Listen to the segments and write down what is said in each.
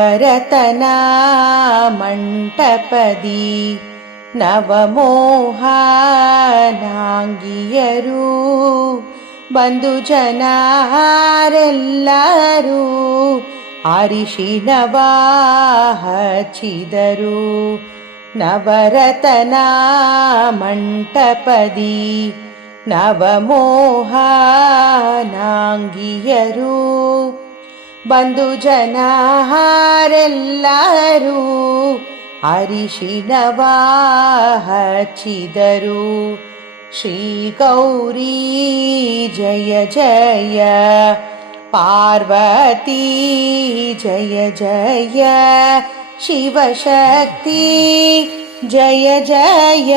ನವರತನ ಮಂಟಪದಿ ನವಮೋಹನಾಂಗಿಯರು ಬಂಧು ಜನರೆಲ್ಲರೂ ಅರಿಶಿನವ ಹಚ್ಚಿದರು. ನವರತನ ಮಂಟಪದಿ ನವಮೋಹನಾಂಗಿಯರು ಬಂಧು ಜನರೆಲ್ಲರೂ ಅರಿಶಿನವ ಹಚ್ಚಿದರು. ಶ್ರೀ ಗೌರಿ ಜಯ ಜಯ, ಪಾರ್ವತಿ ಜಯ ಜಯ, ಶಿವಶಕ್ತಿ ಜಯ ಜಯ,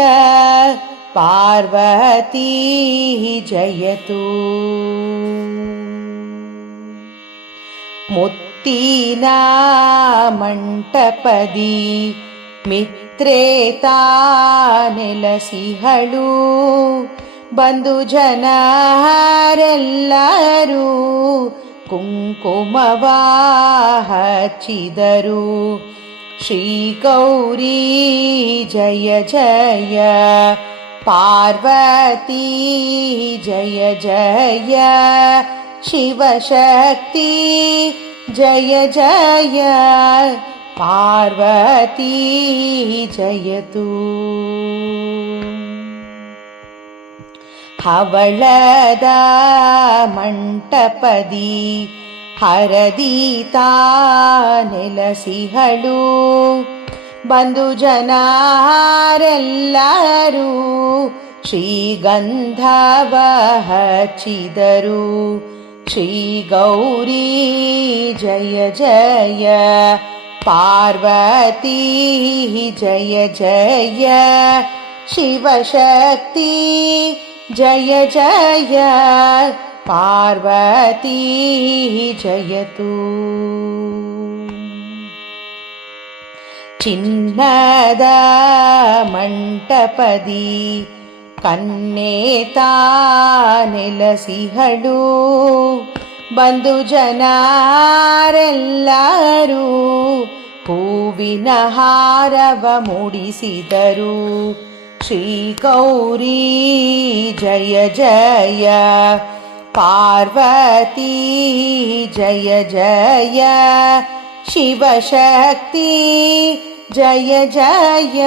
ಪಾರ್ವತಿ ಜಯತು. ಮುತ್ತಿನ ಮಂಟಪದಿ ಮಿತ್ರೇತಾ ನೆಲಸಿಹಳು ಬಂಧು ಜನರೆಲ್ಲರೂ ಕುಂಕುಮವ ಹಚ್ಚಿದರು. ಶ್ರೀ ಗೌರಿ ಜಯ ಜಯ, ಪಾರ್ವತಿ ಜಯ ಜಯ, ಶಿವಶಕ್ತಿ ಜಯ ಜಯ, ಪಾರ್ವತಿ ಜಯತು. ಹವಳದ ಮಂಟಪದಿ ಹರದೀತಾ ನೆಲಸಿಹಳು ಬಂಧು ಜನರೆಲ್ಲರೂ ಶ್ರೀಗಂಧವ ಹಚ್ಚಿದರು. ಶ್ರೀ ಗೌರಿ ಜಯ ಜಯ, ಪಾರ್ವತಿ ಜಯ ಜಯ, ಶಿವಶಕ್ತಿ ಜಯ ಜಯ, ಪಾರ್ವತಿ ಜಯತು. ಚಿನ್ನದ ಮಂಟಪದಿ ಕನ್ನೇತಾ ನೆಲಸಿಹಳು ಬಂಧು ಜನರೆಲ್ಲರೂ ಹೂವಿನ ಹಾರವ ಮೂಡಿಸಿದರು. ಶ್ರೀ ಗೌರಿ ಜಯ ಜಯ, ಪಾರ್ವತಿ ಜಯ ಜಯ, ಶಿವಶಕ್ತಿ ಜಯ ಜಯ,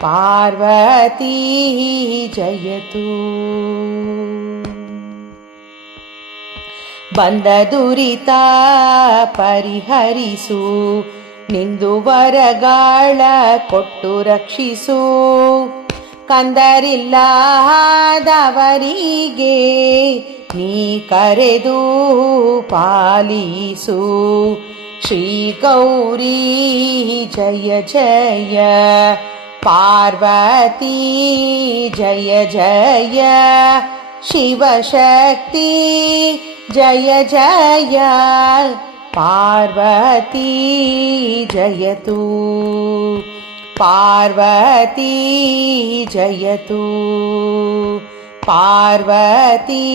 ಪಾರ್ವತಿ ಜಯತು. ಬಂದ ದುರಿತ ಪರಿಹರಿಸು, ನಿಂದು ವರಗಾಳ ಕೊಟ್ಟು ರಕ್ಷಿಸು. ಕಂದರಿಲ್ಲದವರಿಗೆ ನೀ ಕರೆದು ಪಾಲಿಸು. ಶ್ರೀ ಗೌರಿ ಜಯ ಜಯ, ಪಾರ್ವತಿ ಜಯ ಜಯ, ಶಿವಶಕ್ತಿ ಜಯ ಜಯ, ಪಾರ್ವತಿ ಜಯತು. ಪಾರ್ವತಿ ಜಯತು, ಪಾರ್ವತಿ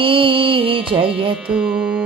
ಜಯತು.